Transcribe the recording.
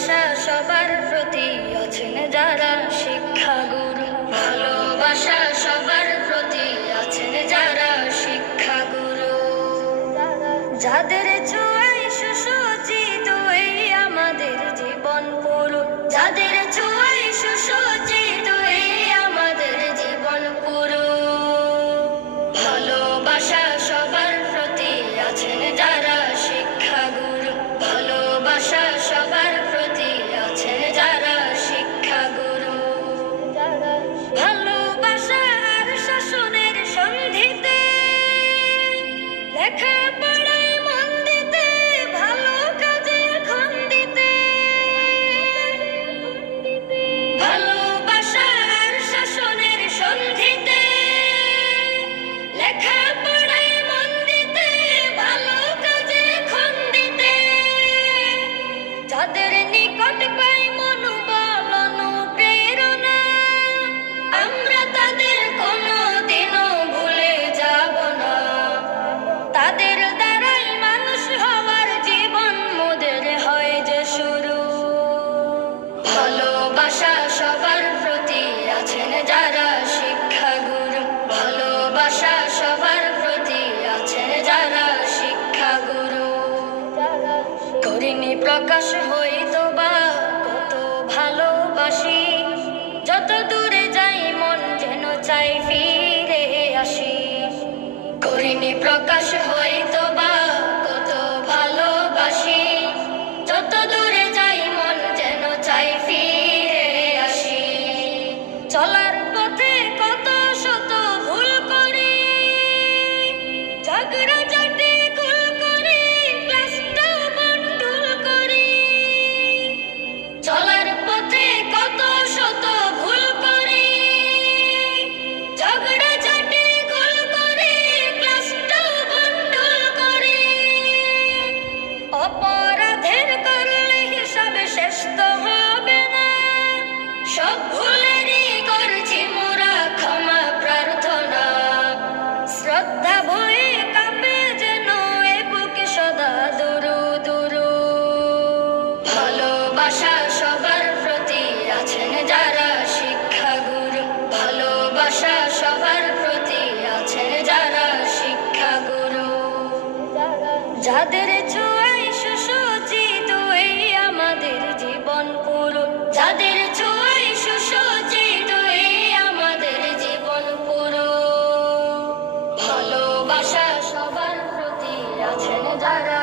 ভালোবাসা সবার প্রতি আছেন যারা শিক্ষাগুরু, ভালোবাসা সবার প্রতি আছেন যারা শিক্ষাগুরু, যাদের ছোঁয়ায় সুসজ্জিত এই আমাদের জীবন পুরো, যাদের ছোঁয়ায় সুসজ্জিত এই আমাদের জীবন পুরো। ভালোবাসা সবার প্রতি আছেন যারা শিক্ষাগুরু, ভালোবাসা সবার প্রতি আছেন যারা শিক্ষাগুরু। ভালোবাসা আর শাসনের সন্ধিতে লেখাপড়ায় মন দিতে, ভালো কাজের খন দিতে। ভালোবাসা আর শাসনের সন্ধিতে লেখাপড়ায় মন দিতে, ভালো কাজের খন দিতে। যাদের নিকট পাই মনোবল অনুপ্রেরণা, আমরা তাদের কোনোদিনও ভুলে যাব না। তাদের দ্বারাই মানুষ হওয়ার জীবন মোদের হয় যে শুরু। ভালোবাসা সবার প্রতি আছেন যারা শিক্ষাগুরু, ভালোবাসা সবার প্রতি আছেন যারা শিক্ষাগুরু। করিনি প্রকাশ হইতো বা কত ভালোবাসি, যত দূরে যাই মন যেন চাই ফিরে আসি। করিনি প্রকাশ হইতো বা কত ভালোবাসি, যত দূরে যাই মন যেন চাই ফিরে আসি। চলার পথে কত শত ভুল করি, ঝগড়া ঝাঁটি কুল করি, ক্লাসটাও বন্টুল করি। চলার পথে কত শত ভুল করি, ঝগড়া ঝাঁটি কুল করি, ক্লাসটাও বন্টুল করি। অপরাধের করলে হিসাবে শেষ তো হবে না, সব ভুলেরই করছি মোরা ক্ষমা প্রার্থনা। শ্রদ্ধা ভয়ে কাঁপে যেন এ বুকে সদা দুরু দুরু। ভালোবাসা সবার প্রতি আছেন যারা শিক্ষাগুরু, ভালোবাসা সবার প্রতি আছেন যারা শিক্ষাগুরু। যাদের ছোঁয়ায় সুসজ্জিত এই আমাদের জীবন পুরো, যাদের ছোঁয়ায় সুসজ্জিত এই আমাদের জীবন পুরো। ভালোবাসা সবার প্রতি আছেন যারা